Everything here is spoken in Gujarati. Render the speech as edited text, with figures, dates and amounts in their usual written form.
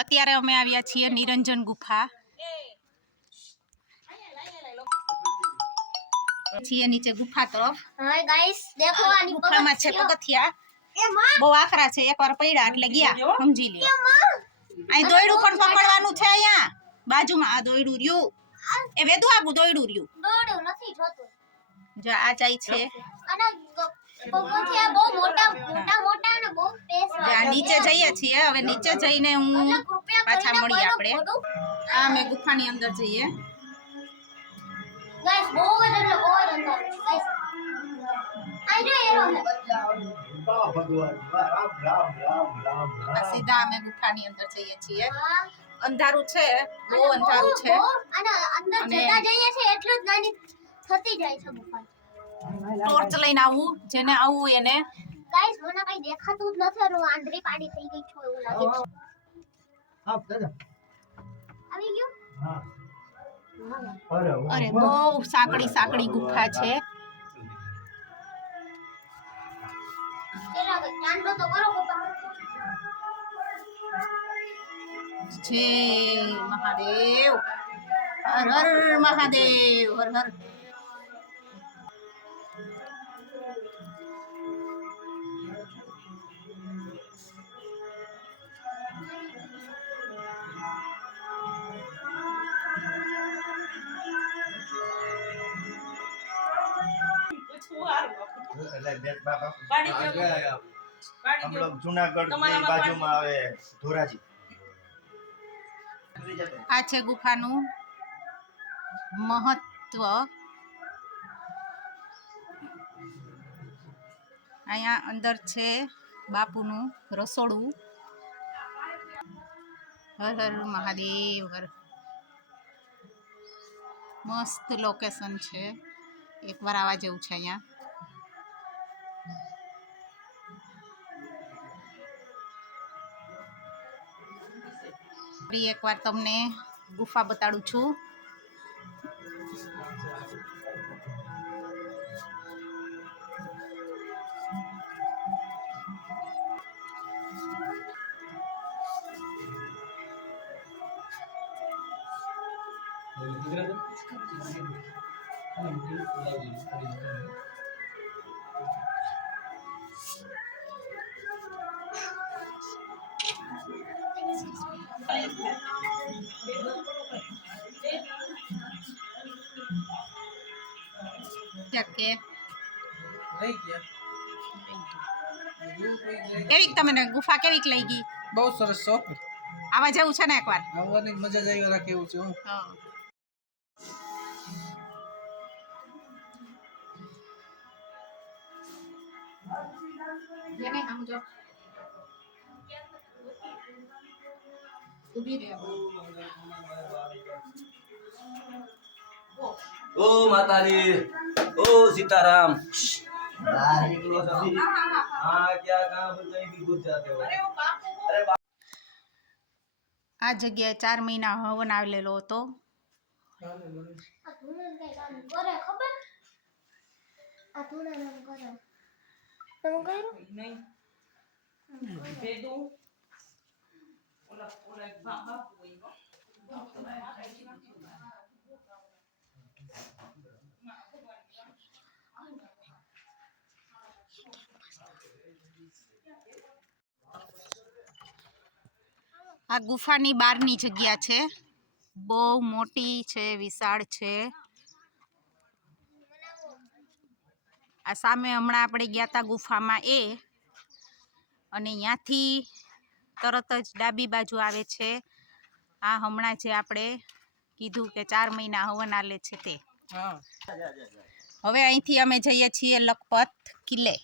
અત્યારે અમે આવ્યા છીએ નિરંજન ગુફા છીએ નીચે ગુફા તરફ। હાય ગાઈસ દેખો આની ગુફામાં છે પગથિયા બહુ આકરા છે, એકવાર પડ્યા એટલે ગયા સમજી લ્યો। અહીં દોયડું પણ પકડવાનું છે, અહીંયા બાજુમાં આ દોયડું રહ્યું એ વેદુ આબુ દોયડું રહ્યું દોડ્યો નથી જોતું જો આ જાય છે અને પગથિયા બહુ મોટા અને બહુ સ્પેસ આ નીચે જઈએ છીએ। હવે નીચે જઈને હું પાછા મળીએ આપણે। આ અમે ગુફાની અંદર જઈએ ગાઈસ બહુ જ એટલે બહુ જ અંદર ગાઈસ આઈ જો એરો હે ભગવાન રામ રામ રામ રામ આ સીધા અમે ગુફાની અંદર જઈએ છીએ। હા અંધારું છે, બહુ અંધારું છે અને અંદર જતા જઈએ છે એટલું જ નાની થતી જાય છે ગુફા। ટોર્ચ લઈને આવું જેને આવું એને। ગાઈસ મને કઈ દેખાતું જ નથી અને આંધળી પાડી થઈ ગઈ છું એવું લાગે છે। હા દાદા આવી ગયું હા અરે બહુ સાંકડી ગુફા છે। એલા ચાંદલો તો કરો બાપા। જય મહાદેવ, હર હર મહાદેવ, હર હર। જુનાગઢ બાજુમાં આવે ધોરાજી। આ છે ગુફાનું મહત્વ। અહીંયા અંદર છે બાપુનું રસોડું। હર હર મહાદેવ, હર। મસ્ત લોકેશન છે, એકવાર આવા જેવું છે અહીંયા। ફરી એકવાર તમને ગુફા બતાડું છું। કેવીક તમને ગુફા કેવીક લઈ ગઈ? બહુ સરસ છો, આવા જેવું છે ને એકવાર? આવવાની મજા જ આવી રાખે એવું છે। હું હા જેને સમજો ઊભી રહે। ओ माताजी, ओ सीताराम। हाँ क्या काम कहीं भी घुस जाते हो। આ જગ્યાએ 4 મહિના હવન આવેલો હતો। આ ધૂણન કઈ કામ કરે ખબર? આ ધૂણન નામ કરે તમે કર્યું નહીં બેદુ ઓલા બાપુ હોય આ ગુફાની બહારની જગ્યા છે, બહુ મોટી છે, વિશાળ છે। આ સામે હમણાં આપણે ગયા હતા ગુફામાં એ, અને ત્યાંથી તરત જ ડાબી બાજુ આવે છે આ હમણાં જે આપણે કીધું કે 4 મહિના હવન આલે છે તે। હવે અહીંથી અમે જઈએ છીએ લખપત કિલ્લે।